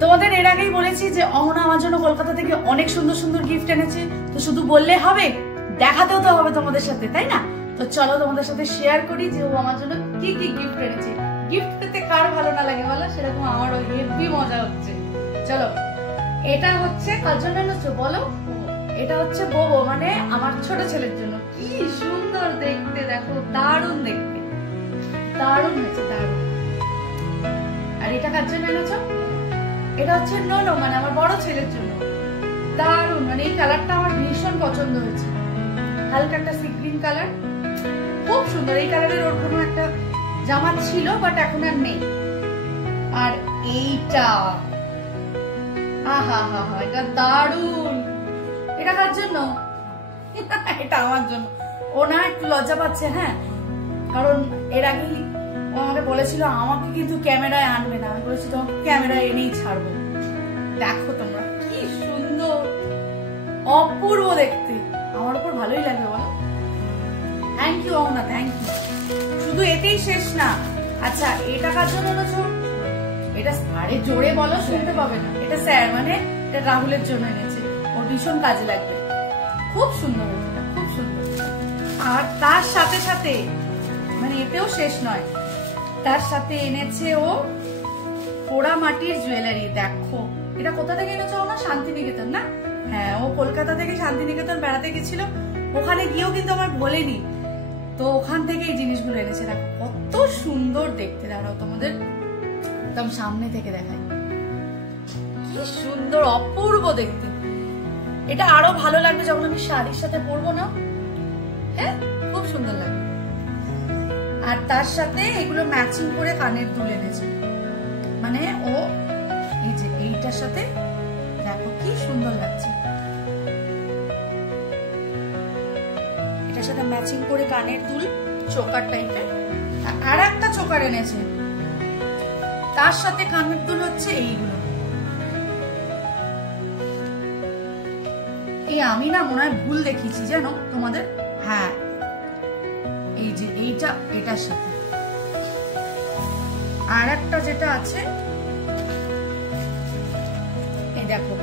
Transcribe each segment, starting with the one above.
তোমাদের এর আগেই বলেছি যে অহনা আমার জন্য কলকাতা থেকে অনেক সুন্দর সুন্দর গিফট এনেছে। তো শুধু বললে হবে, দেখাতেও তো হবে তোমাদের সাথে, তাই না? তো চলো তোমাদের সাথে শেয়ার করি যে ও আমার জন্য কি কি গিফট এনেছে। গিফট পেতে কার ভালো না লাগে বলো, সেরকম আমারও হেভি মজা হচ্ছে। চলো, এটা হচ্ছে কার জন্য এনেছো বলো? এটা হচ্ছে বোবো, মানে আমার ছোট ছেলের জন্য। কি সুন্দর দেখতে, দেখো দারুণ দেখতে, দারুণ হয়েছে, দারুণ। আর এটা কার জন্য এনেছো? এটা হচ্ছে নোনো, মানে আমার বড় ছেলের জন্য। দারুণ, মানে এই কালারটা আমার ভীষণ পছন্দ হয়েছে, হালকা একটা সি গ্রিন কালার, খুব সুন্দর। এই কালারের ওর কোনো একটা জামা ছিল বাট এখন আর নেই। আর এইটা আহা হা হা, এটা দারুণ। এটা কার জন্য? এটা আমার জন্য। ও না একটু লজ্জা পাচ্ছে, হ্যাঁ, কারণ এর আগেই ও আমাকে বলেছিল আমাকে কিন্তু ক্যামেরায় আনবে না। আমি বলেছি তোমাকে ক্যামেরায় এনেই ছাড়বো। দেখো তোমরা কি সুন্দর, অপূর্ব দেখতে, আমার উপর ভালোই লাগবে বলো। Thank you Ahana, thank you. শুধু এতেই শেষ না। আচ্ছা, এটা কার জন্য এনেছো? এটা আরে জোরে বলো, শুনতে পাবে না। এটা স্যার, মানে এটা রাহুলের জন্য এনেছে, ওর ভীষণ কাজে লাগবে। খুব সুন্দর, খুব সুন্দর। আর তার সাথে সাথে, মানে এতেও শেষ নয়, তার সাথে এনেছে ও পোড়া মাটির জুয়েলারি। দেখো এটা কোথা থেকে এনেছো? না শান্তিনিকেতন না? হ্যাঁ, ও কলকাতা থেকে শান্তিনিকেতন বেড়াতে গেছিল, ওখানে গিয়েও কিন্তু আমার বলেনি, তো ওখান থেকে এই জিনিসগুলো এনেছে। দেখো কত সুন্দর দেখতে, দাঁড়াও তোমাদের একদম সামনে থেকে দেখাই, কি সুন্দর, অপূর্ব দেখতে। এটা আরো ভালো লাগবে যখন আমি শাড়ির সাথে পরবো না, হ্যাঁ, খুব সুন্দর লাগবে। আর তার সাথে এগুলো ম্যাচিং করে কানের দুল এনেছে, মানে ও এই যে এইটার সাথে দেখো কি সুন্দর লাগছে। এটার সাথে ম্যাচিং করে কানের দুল, চোকার টাইপের। আর একটা চোকার এনেছে, তার সাথে কানের দুল হচ্ছে এইগুলো। এই আমি না মনে হয় ভুল দেখিয়েছি জানো তোমাদের। হ্যাঁ, এই যে এইটা, এটার সাথে আর একটা যেটা আছে, এই দেখো,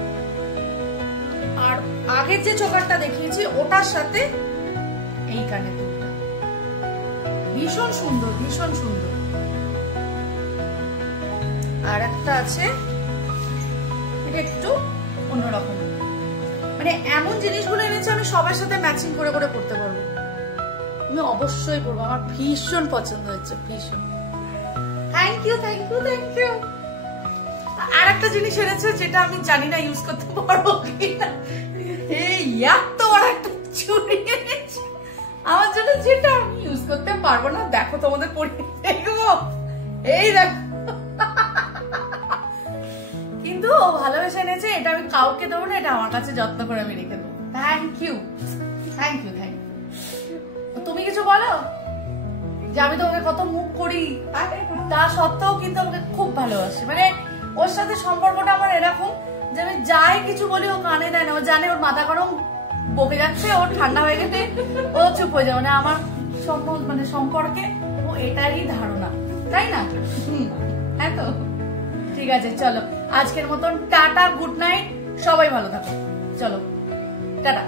আর আগের যে চোকারটা দেখিয়েছি ওটার সাথে এই কানের দুলটা। ভীষণ সুন্দর, ভীষণ সুন্দর। আর একটা আছে, এটা একটু অন্যরকম, মানে এমন জিনিসগুলো এনেছে আমি সবার সাথে ম্যাচিং করে করে পড়তে পারবো। আমি অবশ্যই পড়বো, আমার ভীষণ পছন্দ হচ্ছে, ভীষণ। Thank you, thank you, thank you. আর একটা জিনিস এনেছে যেটা আমি জানি না ইউজ করতে পারবো কিনা। এই এত বড় একটা চুড়ি এনেছে আমার জন্য, যেটা আমি ইউজ করতে পারবো না। দেখো তোমাদের পরিয়ে দেখবো, এই দেখো। কিন্তু ও ভালোবেসে এনেছে, এটা আমি কাউকে দেবো না, এটা আমার কাছে যত্ন করে আমি রেখে দেবো। Thank you, thank you, thank you. তুমি কিছু বলো, যে আমি তোমাকে কত মুখ করি, তা সত্ত্বেও কিন্তু আমাকে খুব ভালোবাসে। মানে ওর সাথে সম্পর্কটা আমার এরকম যে আমি যাই কিছু বলি ও কানে দেয় না। ও জানে ওর মাথা গরম বকে যাচ্ছে, ওর ঠান্ডা হয়ে গেছে, ও চুপ হয়ে যাবে। মানে আমার মানে সম্পর্কে ও এটারই ধারণা, তাই না? হ্যাঁ তো ঠিক আছে, চলো আজকের মতন টাটা, গুড নাইট, সবাই ভালো থাকো। চলো টাটা।